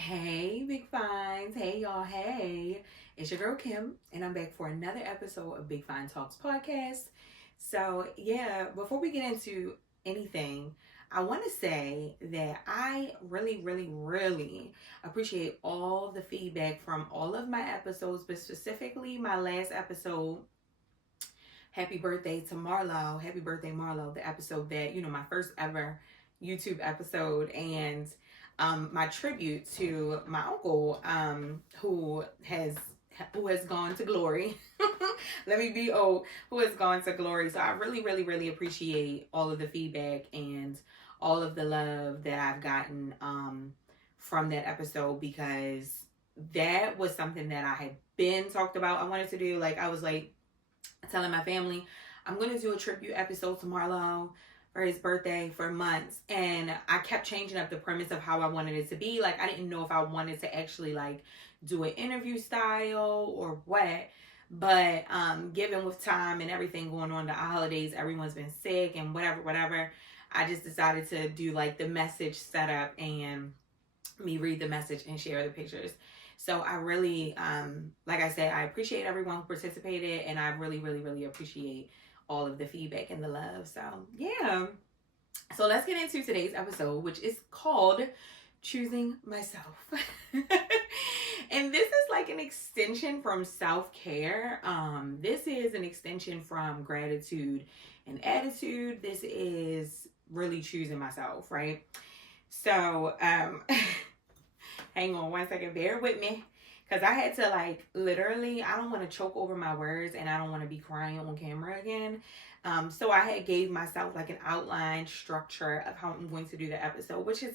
Hey, Big Finds. Hey, y'all. Hey, it's your girl Kim, and I'm back for another episode of Big Fine Talks podcast. So, yeah, before we get into anything, I want to say that I really appreciate all the feedback from all of my episodes, but specifically my last episode. Happy birthday to Marlo. Happy birthday, Marlo. The episode that, my first ever YouTube episode. And my tribute to my uncle, who has gone to glory. Let me be old. Who has gone to glory. So I really appreciate all of the feedback and all of the love that I've gotten from that episode, because that was something that I had been talked about. I wanted to do, like, I was like telling my family, I'm going to do a tribute episode to Marlo for his birthday for months. And I kept changing up the premise of how I wanted it to be. Like, I didn't know if I wanted to actually like do an interview style or what. But given with time and everything going on, the holidays, everyone's been sick and whatever. I just decided to do like the message setup and me read the message and share the pictures. So I really, like I said, I appreciate everyone who participated, and I really appreciate all of the feedback and the love. So yeah. So let's get into today's episode, which is called Choosing Myself. And this is like an extension from self-care. This is an extension from gratitude and attitude. This is really choosing myself, right? So hang on one second, bear with me. Because I had to, like, literally, I don't want to choke over my words, and I don't want to be crying on camera again. So I had gave myself like an outline structure of how I'm going to do the episode, which is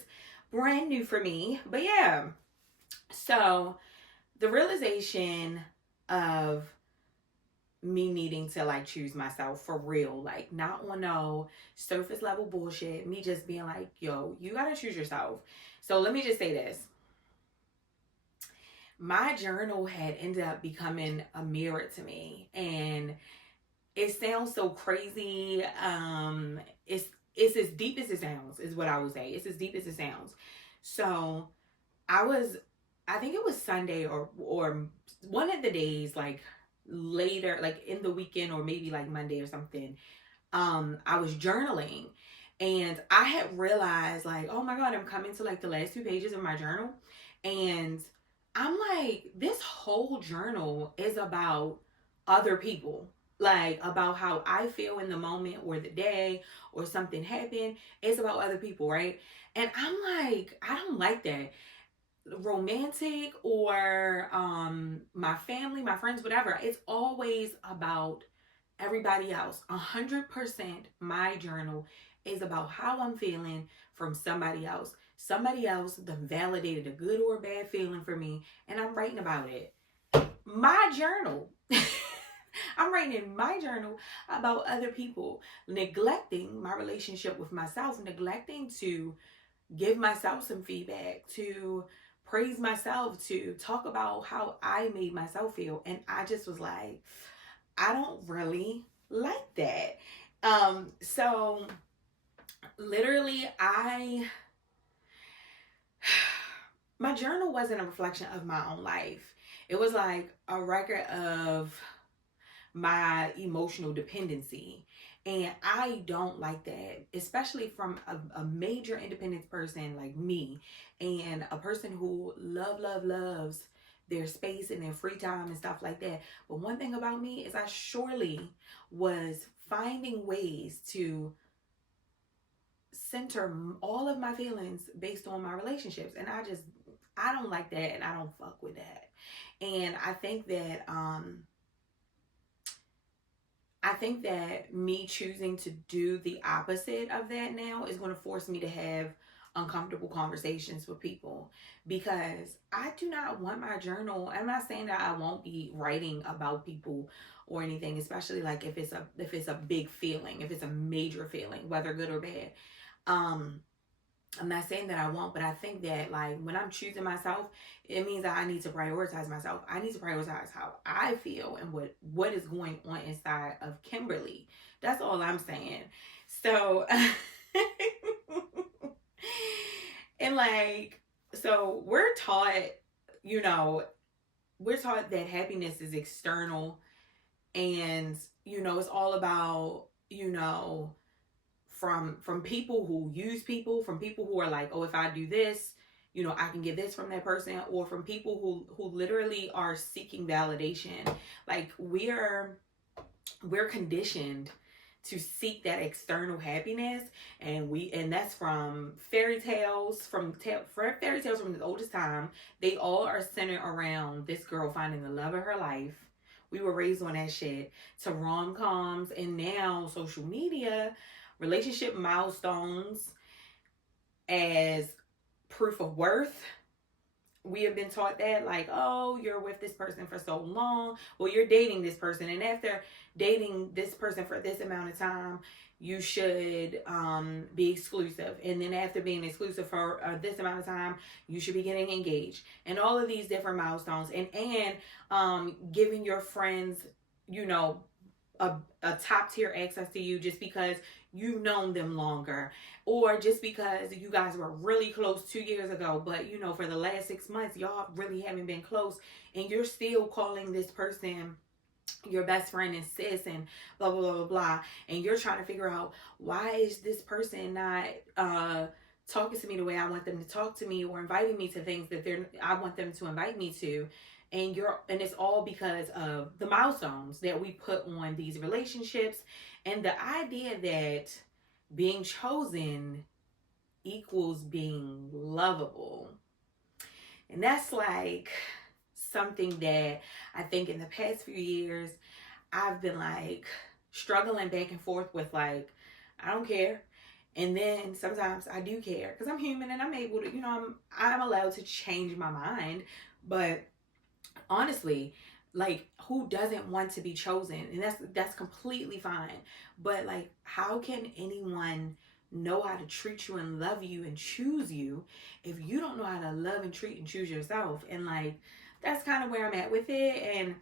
brand new for me. But yeah, so the realization of me needing to like choose myself for real, like not on no surface level bullshit, me just being like, yo, you gotta choose yourself. So let me just say this. My journal had ended up becoming a mirror to me, and it sounds so crazy. It's as deep as it sounds, is what I would say. It's as deep as it sounds. So I was, I think it was Sunday or one of the days, like later, like in the weekend, or maybe like Monday or something. I was journaling, and I had realized, like, oh my god, I'm coming to like the last two pages of my journal, and I'm like, this whole journal is about other people. Like, about how I feel in the moment or the day or something happened. It's about other people, right? And I'm like, I don't like that. Romantic or my family, my friends, whatever. It's always about everybody else. 100% my journal is about how I'm feeling from somebody else. Somebody else that validated a good or bad feeling for me, and I'm writing about it. My journal. I'm writing in my journal about other people, neglecting my relationship with myself, neglecting to give myself some feedback, to praise myself, to talk about how I made myself feel. And I just was like, I don't really like that. So literally my journal wasn't a reflection of my own life. It was like a record of my emotional dependency. And I don't like that, especially from a major independent person like me, and a person who loves their space and their free time and stuff like that. But one thing about me is I surely was finding ways to center all of my feelings based on my relationships. And I don't like that, and I don't fuck with that. And I think that me choosing to do the opposite of that now is going to force me to have uncomfortable conversations with people, because I do not want my journal. I'm not saying that I won't be writing about people or anything, especially like if it's a big feeling, if it's a major feeling, whether good or bad. Um I'm not saying that I won't, but I think that like when I'm choosing myself, it means that I need to prioritize myself. I need to prioritize how I feel and what is going on inside of Kimberly. That's all I'm saying. So and like So we're taught, you know, we're taught that happiness is external, and it's all about, from people who use people, from people who are like, oh, if I do this, I can get this from that person, or from people who literally are seeking validation. Like we're conditioned to seek that external happiness, and that's from fairy tales, fairy tales from the oldest time. They all are centered around this girl finding the love of her life. We were raised on that shit, to rom-coms, and now social media, relationship milestones as proof of worth. We have been taught that, like, oh, you're with this person for so long, well, you're dating this person, and after dating this person for this amount of time, you should be exclusive, and then after being exclusive for this amount of time, you should be getting engaged, and all of these different milestones, and giving your friends, a top tier access to you just because you've known them longer, or just because you guys were really close 2 years ago, but for the last 6 months y'all really haven't been close, and you're still calling this person your best friend and sis and blah blah blah blah blah, and you're trying to figure out, why is this person not talking to me the way I want them to talk to me, or inviting me to things that I want them to invite me to. And it's all because of the milestones that we put on these relationships, and the idea that being chosen equals being lovable. And that's like something that I think in the past few years I've been like struggling back and forth with, like, I don't care. And then sometimes I do care, because I'm human and I'm able to, I'm allowed to change my mind. But honestly, like, who doesn't want to be chosen? And that's completely fine. But like, how can anyone know how to treat you and love you and choose you if you don't know how to love and treat and choose yourself? And like, that's kind of where I'm at with it. And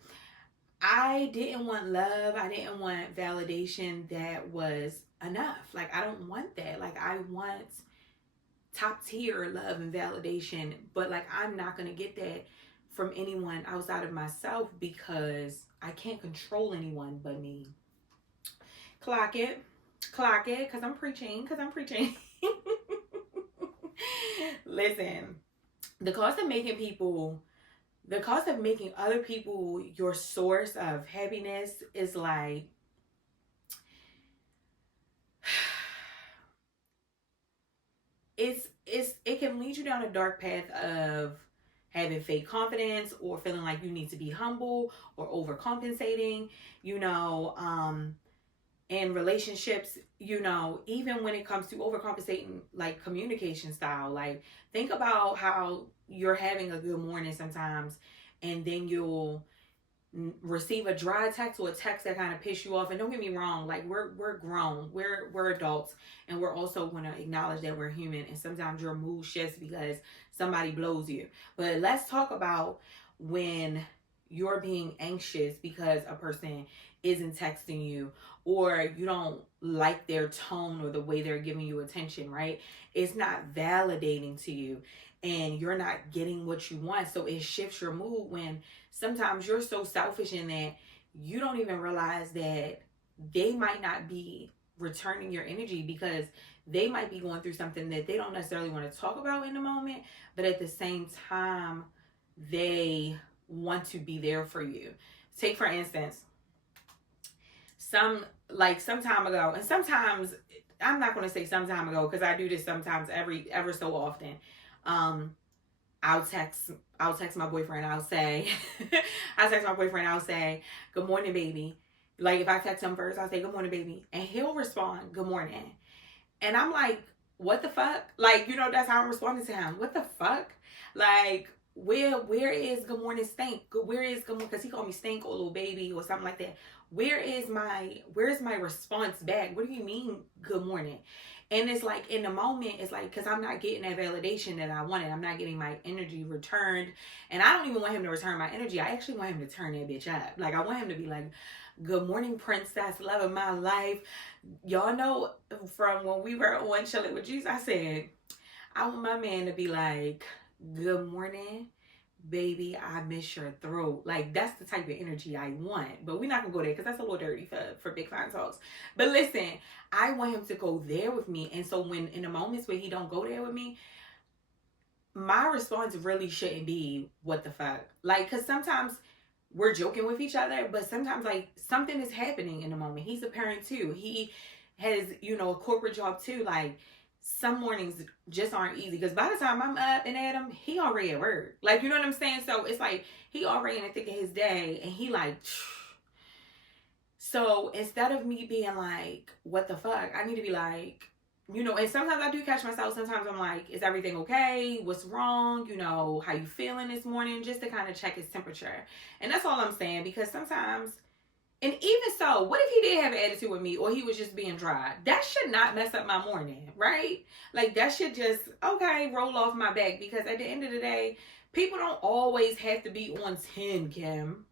I didn't want love, I didn't want validation that was enough. Like, I don't want that. Like, I want top tier love and validation, but like, I'm not gonna get that from anyone outside of myself, because I can't control anyone but me. Clock it, because I'm preaching, Listen, the cost of making other people your source of happiness is like, it can lead you down a dark path of having fake confidence, or feeling like you need to be humble or overcompensating, in relationships, even when it comes to overcompensating, like communication style. Like, think about how you're having a good morning sometimes, and then you'll receive a dry text or a text that kind of piss you off. And don't get me wrong, like, we're grown, we're adults, and we're also going to acknowledge that we're human, and sometimes your mood shifts because somebody blows you. But let's talk about when you're being anxious because a person isn't texting you, or you don't like their tone or the way they're giving you attention, right? It's not validating to you, and you're not getting what you want, so it shifts your mood. When sometimes you're so selfish in that you don't even realize that they might not be returning your energy, because they might be going through something that they don't necessarily want to talk about in the moment, but at the same time they want to be there for you. Take for instance, some time ago, and sometimes, I'm not going to say some time ago, because I do this sometimes ever so often. I'll text my boyfriend. I'll say, I'll say, good morning, baby. Like, if I text him first, I'll say, good morning, baby. And he'll respond, good morning. And I'm like, what the fuck? Like, that's how I'm responding to him. What the fuck? Like, where is good morning stink? Where is good morning? Because he called me stink or little baby or something like that. Where's my response back? What do you mean, good morning? And it's like, in the moment, it's like, because I'm not getting that validation that I wanted. I'm not getting my energy returned. And I don't even want him to return my energy. I actually want him to turn that bitch up. Like, I want him to be like, good morning, princess, love of my life. Y'all know from when we were on Chilling with Jesus, I said, I want my man to be like, good morning, baby, I miss your throat. Like, that's the type of energy I want. But we're not gonna go there because that's a little dirty for big fine talks. But listen, I want him to go there with me. And so when in the moments where he don't go there with me, my response really shouldn't be what the fuck. Like, cause sometimes we're joking with each other, but sometimes like something is happening in the moment. He's a parent too. He has, you know, a corporate job too. Like, some mornings just aren't easy because by the time I'm up and at him, he already at work. Like, you know what I'm saying? So it's like he already in the thick of his day and he like so instead of me being like, what the fuck, I need to be like, you know, and sometimes I do catch myself. Sometimes I'm like, is everything okay? What's wrong? You know, how you feeling this morning? Just to kind of check his temperature. And that's all I'm saying, because sometimes, and even so, what if he did have an attitude with me or he was just being dry? That should not mess up my morning, right? Like, that should just, okay, roll off my back, because at the end of the day, people don't always have to be on 10, Kim.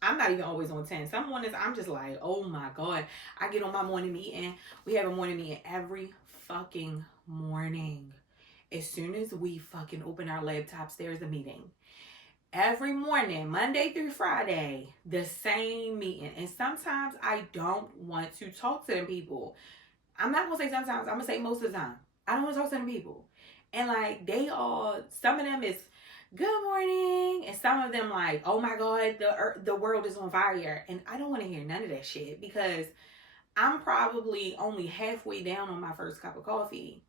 I'm not even always on 10. Some mornings I'm just like, oh my God. I get on my morning meeting. We have a morning meeting every fucking morning. As soon as we fucking open our laptops, there's a meeting. Every morning, Monday through Friday, the same meeting. And sometimes I don't want to talk to them people. I'm not gonna say sometimes, I'm gonna say most of the time. I don't want to talk to them people. And like, they all, some of them is good morning, and some of them like, oh my God, the world is on fire. And I don't want to hear none of that shit, because I'm probably only halfway down on my first cup of coffee.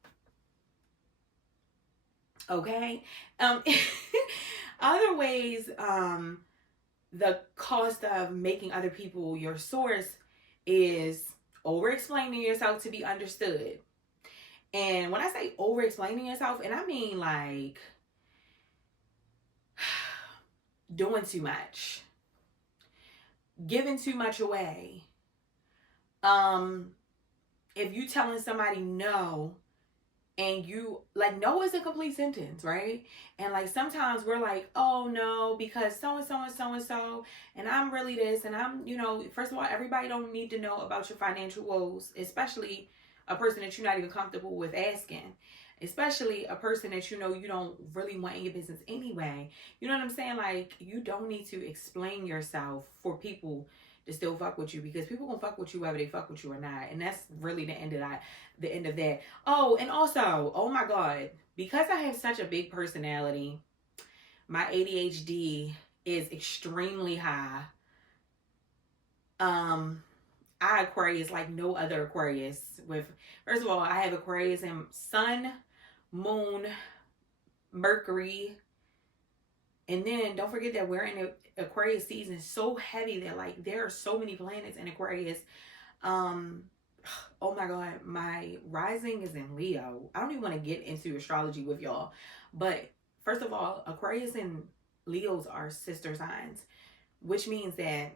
Okay. Other ways, the cost of making other people your source is over explaining yourself to be understood. And when I say over explaining yourself, and I mean like doing too much, giving too much away. If you telling somebody no, and you like, no is a complete sentence, right? And like sometimes we're like, oh no, because so and so and so and so, and I'm really this, and I'm, you know, first of all, everybody don't need to know about your financial woes, especially a person that you're not even comfortable with asking, especially a person that you know you don't really want in your business anyway. You know what I'm saying? Like, you don't need to explain yourself for people to still fuck with you, because people gonna fuck with you whether they fuck with you or not. And that's really the end of that. Oh, and also, oh my God, because I have such a big personality, my ADHD is extremely high. I Aquarius like no other Aquarius. With, first of all, I have Aquarius in Sun, Moon, Mercury, and then don't forget that we're in the Aquarius season, so heavy that like there are so many planets in Aquarius. Oh my God, my rising is in Leo. I don't even want to get into astrology with y'all, but first of all, Aquarius and Leos are sister signs, which means that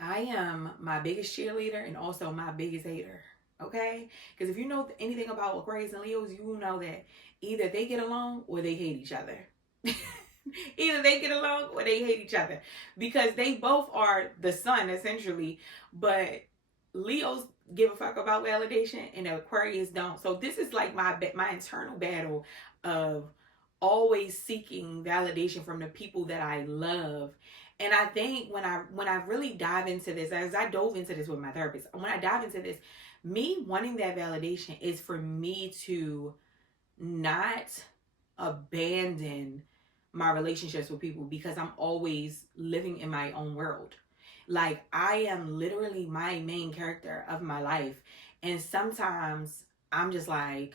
I am my biggest cheerleader and also my biggest hater. Okay? Because if you know anything about Aquarius and Leos, you will know that either they get along or they hate each other. Either they get along or they hate each other, because they both are the sun essentially, but Leos give a fuck about validation and Aquarius don't. So this is like my internal battle of always seeking validation from the people that I love. And I think when I really dive into this, as I dove into this with my therapist, when I dive into this, me wanting that validation is for me to not abandon my relationships with people, because I'm always living in my own world. Like, I am literally my main character of my life. And sometimes I'm just like,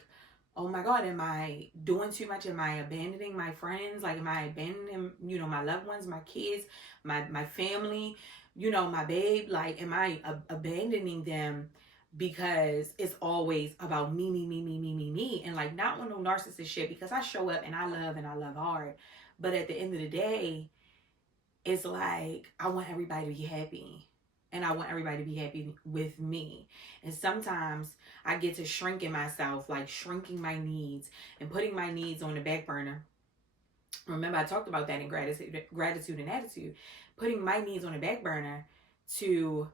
oh my God, am I doing too much? Am I abandoning my friends? Like, am I abandoning, you know, my loved ones, my kids, my family, you know, my babe? Like, am I abandoning them because it's always about me? And like, not on no narcissist shit, because I show up and I love hard. But at the end of the day, it's like, I want everybody to be happy. And I want everybody to be happy with me. And sometimes I get to shrinking myself, like shrinking my needs and putting my needs on the back burner. Remember, I talked about that in gratitude and attitude. Putting my needs on the back burner to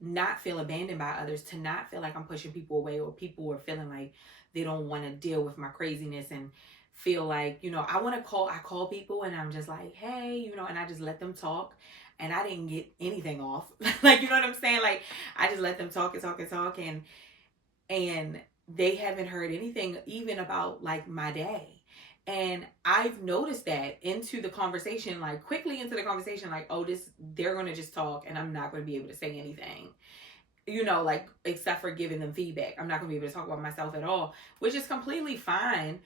not feel abandoned by others, to not feel like I'm pushing people away, or people are feeling like they don't want to deal with my craziness and feel like, I call people and I'm just like, hey, and I just let them talk and I didn't get anything off. Like, you know what I'm saying? Like, I just let them talk and talk and talk, and they haven't heard anything even about like my day. And I've noticed that into the conversation, like quickly into the conversation, like, oh, they're going to just talk and I'm not going to be able to say anything, like except for giving them feedback. I'm not going to be able to talk about myself at all, which is completely fine.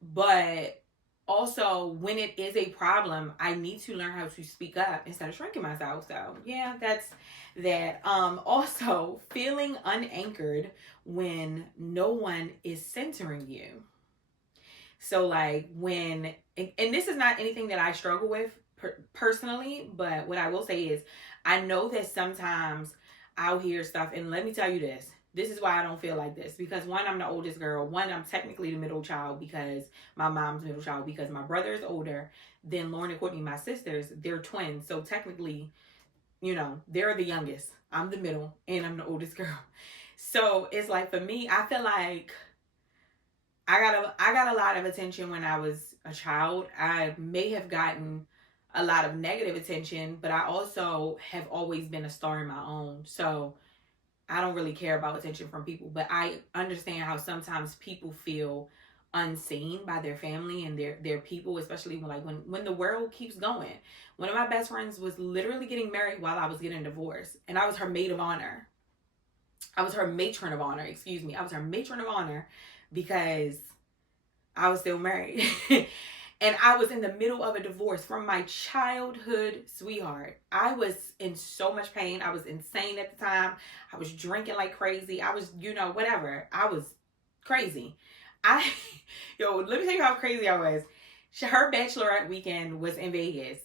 But also, when it is a problem, I need to learn how to speak up instead of shrinking myself. So yeah, that's that. Also, feeling unanchored when no one is centering you. So like and this is not anything that I struggle with personally, but what I will say is I know that sometimes I'll hear stuff, and let me tell you this. This is why I don't feel like this. Because one, I'm the oldest girl. One, I'm technically the middle child because my mom's middle child, because my brother is older than Lauren and Courtney, my sisters. They're twins. So technically, they're the youngest. I'm the middle and I'm the oldest girl. So it's like, for me, I feel like I got a lot of attention when I was a child. I may have gotten a lot of negative attention, but I also have always been a star in my own. So I don't really care about attention from people, but I understand how sometimes people feel unseen by their family and their people, especially when the world keeps going. One of my best friends was literally getting married while I was getting divorced, and I was her maid of honor. I was her matron of honor, excuse me. I was her matron of honor because I was still married. And I was in the middle of a divorce from my childhood sweetheart. I was in so much pain. I was insane at the time. I was drinking like crazy. I was, whatever. I was crazy. Let me tell you how crazy I was. Her bachelorette weekend was in Vegas.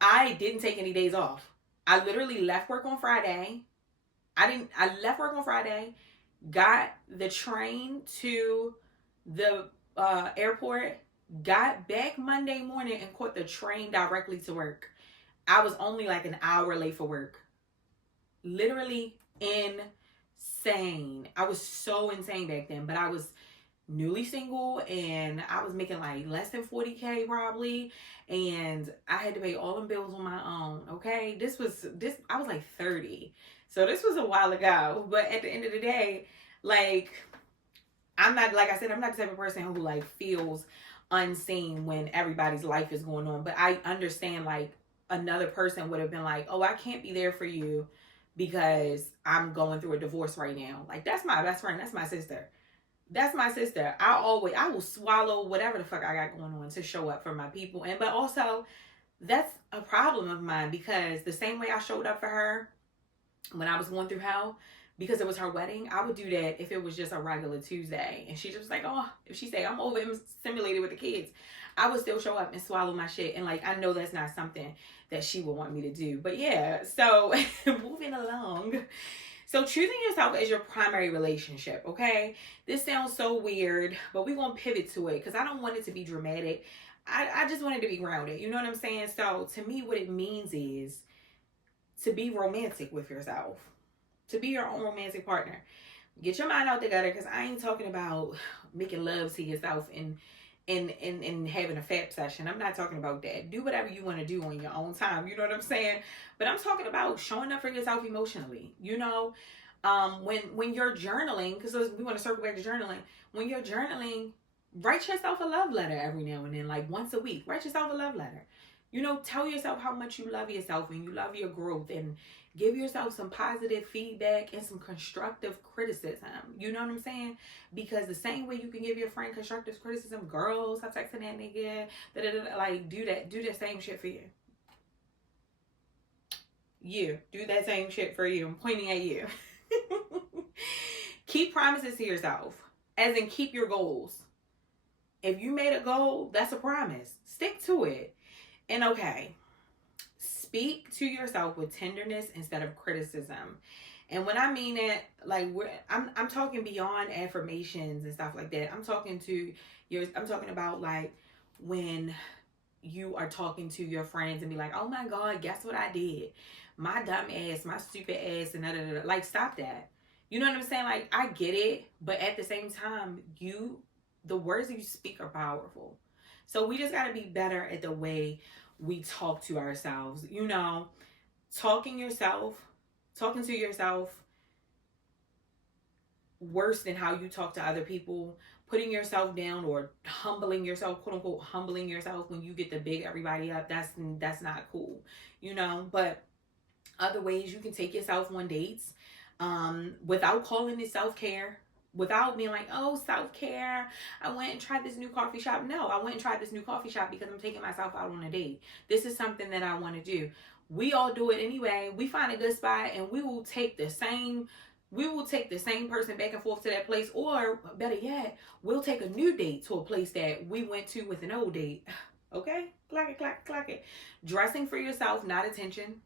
I didn't take any days off. I literally left work on Friday. I left work on Friday, got the train to the airport, got back Monday morning and caught the train directly to work. I was only like an hour late for work. Literally insane. I was so insane back then, but I was newly single and I was making like less than 40K probably, and I had to pay all them bills on my own. Okay, I was like 30, so this was a while ago. But at the end of the day, like, I'm not, like I said, I'm not the type of person who like feels unseen when everybody's life is going on. But I understand, like, another person would have been like, oh, I can't be there for you because I'm going through a divorce right now. Like, that's my best friend. That's my sister. That's my sister. I will swallow whatever the fuck I got going on to show up for my people. But also, that's a problem of mine, because the same way I showed up for her when I was going through hell, because it was her wedding, I would do that if it was just a regular Tuesday. And she just was like, oh, if she say I'm over stimulated with the kids, I would still show up and swallow my shit. And like, I know that's not something that she would want me to do. But yeah, so moving along. So choosing yourself as your primary relationship, okay? This sounds so weird, but we're going to pivot to it because I don't want it to be dramatic. I just want it to be grounded. You know what I'm saying? So to me, what it means is to be romantic with yourself. To be your own romantic partner. Get your mind out together, because I ain't talking about making love to yourself and having a fap session. I'm not talking about that. Do whatever you want to do on your own time. You know what I'm saying? But I'm talking about showing up for yourself emotionally. When you're journaling, because we want to circle back to journaling. When you're journaling, write yourself a love letter every now and then, like once a week. Write yourself a love letter. Tell yourself how much you love yourself and you love your growth, and give yourself some positive feedback and some constructive criticism. You know what I'm saying? Because the same way you can give your friend constructive criticism, girl, stop texting that nigga, like, do that same shit for you. You do that same shit for you. I'm pointing at you. Keep promises to yourself, as in keep your goals. If you made a goal, that's a promise. Stick to it. And okay, speak to yourself with tenderness instead of criticism. And when I mean it, like, I'm talking beyond affirmations and stuff like that. I'm talking about like when you are talking to your friends and be like, oh my God, guess what I did? My dumb ass, my stupid ass, and da, da, da. Like, stop that. You know what I'm saying? Like, I get it, but at the same time, you the words that you speak are powerful. So we just got to be better at the way we talk to ourselves. You know, talking to yourself worse than how you talk to other people, putting yourself down or humbling yourself, quote unquote, humbling yourself when you get to big everybody up. That's not cool, you know. But other ways you can take yourself on dates, without calling it self-care, without being like, oh, self-care, I went and tried this new coffee shop. No, I went and tried this new coffee shop because I'm taking myself out on a date. This is something that I want to do. We all do it anyway. We find a good spot and we will take the same person back and forth to that place, or better yet, we'll take a new date to a place that we went to with an old date. Okay, clock it, clock it, clock it. Dressing for yourself, not attention.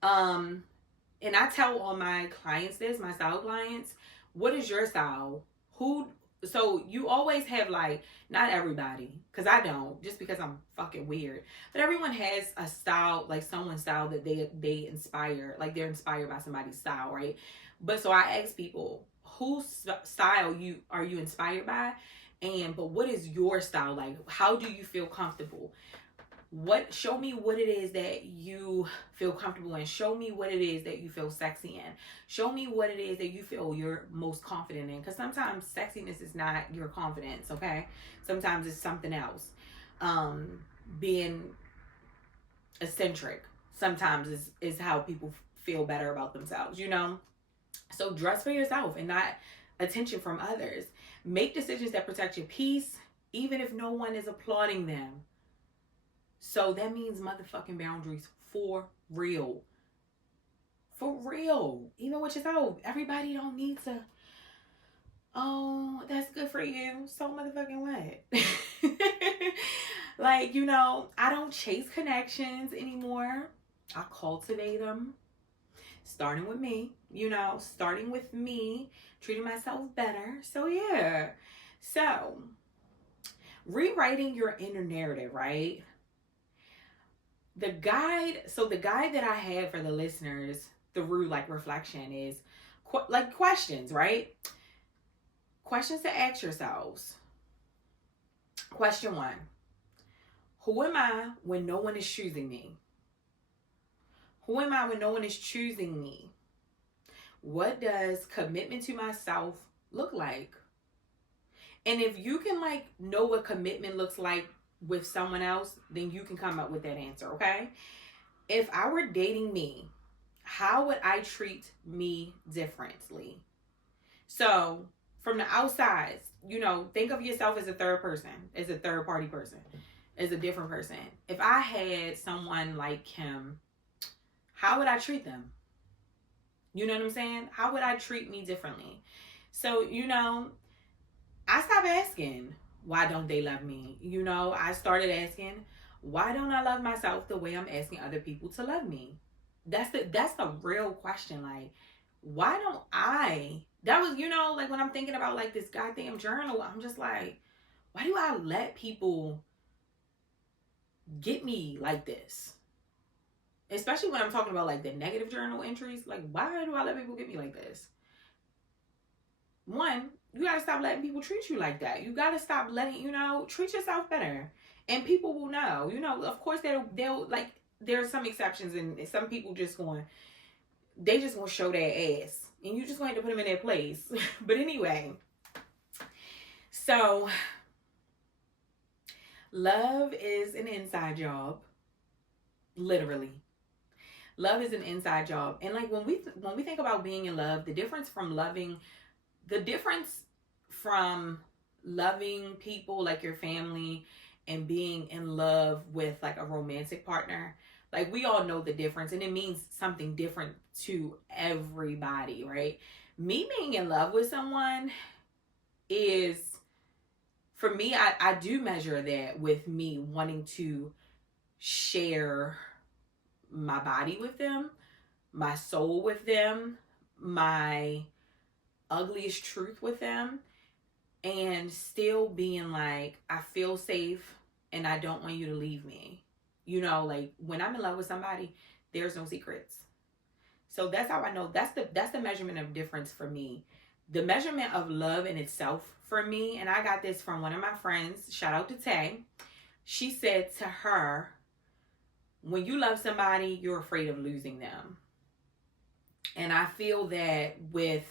And I tell all my clients this, my style clients, what is your style? So you always have, like, not everybody, because I don't, just because I'm fucking weird, but everyone has a style, like someone's style that they inspire, like they're inspired by somebody's style, right? But so I ask people, whose style are you inspired by? But what is your style like? How do you feel comfortable? Show me what it is that you feel comfortable in. Show me what it is that you feel sexy in. Show me what it is that you feel you're most confident in. Because sometimes sexiness is not your confidence, okay? Sometimes it's something else. Being eccentric sometimes is how people feel better about themselves, you know? So dress for yourself and not attention from others. Make decisions that protect your peace, even if no one is applauding them. So that means motherfucking boundaries for real. For real. Even with yourself. Everybody don't need to, oh, that's good for you. So motherfucking what? Like, you know, I don't chase connections anymore. I cultivate them. Starting with me, you know, starting with me, treating myself better. So yeah. So rewriting your inner narrative, right? The guide that I have for the listeners through like reflection is like questions, right? Questions to ask yourselves. Question 1. Who am I when no one is choosing me? Who am I when no one is choosing me? What does commitment to myself look like? And if you can like know what commitment looks like with someone else, then you can come up with that answer, okay? If I were dating me, how would I treat me differently? So from the outside, you know, think of yourself as a third person, as a third party person, as a different person. If I had someone like him, how would I treat them? You know what I'm saying? How would I treat me differently? So, you know, I stopped asking, why don't they love me? You know, I started asking, why don't I love myself the way I'm asking other people to love me? That's the real question. Like, why don't I? That was, you know, like when I'm thinking about like this goddamn journal, I'm just like, why do I let people get me like this? Especially when I'm talking about like the negative journal entries. Like, why do I let people get me like this? One, you gotta stop letting people treat you like that. You gotta stop letting, you know, treat yourself better. And people will know. You know, of course they'll like, there are some exceptions, and some people just gonna show their ass. And you just going to put them in their place. But anyway, so love is an inside job. Literally. Love is an inside job. And like when we think about being in love, the difference from loving people like your family and being in love with like a romantic partner, like we all know the difference, and it means something different to everybody, right? Me being in love with someone is, for me, I do measure that with me wanting to share my body with them, my soul with them, my ugliest truth with them, and still being like, I feel safe and I don't want you to leave me. You know, like when I'm in love with somebody, there's no secrets. So that's how I know, that's the measurement of difference for me the measurement of love in itself for me, and I got this from one of my friends, shout out to Tay. She said to her, when you love somebody, you're afraid of losing them. And I feel that with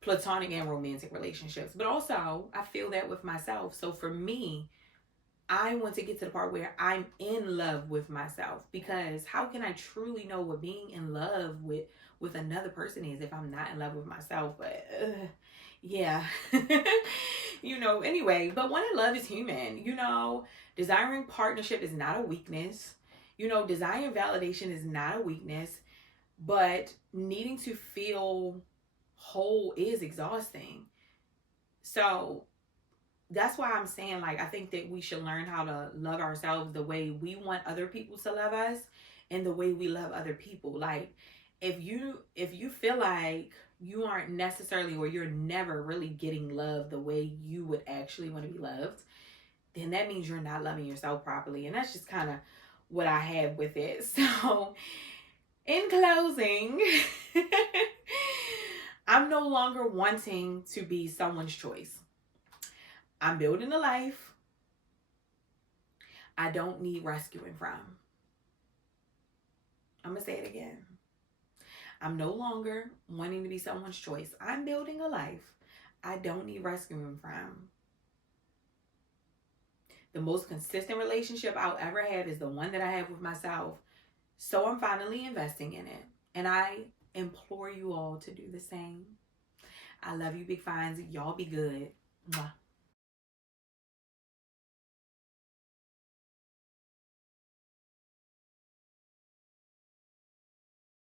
platonic and romantic relationships, but also I feel that with myself. So for me, I want to get to the part where I'm in love with myself, because how can I truly know what being in love with another person is if I'm not in love with myself? But yeah. Anyway, but wanting love is human. Desiring partnership is not a weakness. Desiring validation is not a weakness, but needing to feel whole is exhausting. So that's why I'm saying, like, I think that we should learn how to love ourselves the way we want other people to love us and the way we love other people. Like, if you feel like you aren't necessarily, or you're never really getting love the way you would actually want to be loved, then that means you're not loving yourself properly. And that's just kind of what I have with it. So in closing, I'm no longer wanting to be someone's choice. I'm building a life I don't need rescuing from. I'm going to say it again. I'm no longer wanting to be someone's choice. I'm building a life I don't need rescuing from. The most consistent relationship I'll ever have is the one that I have with myself. So I'm finally investing in it. And I implore you all to do the same. I love you, Big Finds. Y'all be good. Mwah.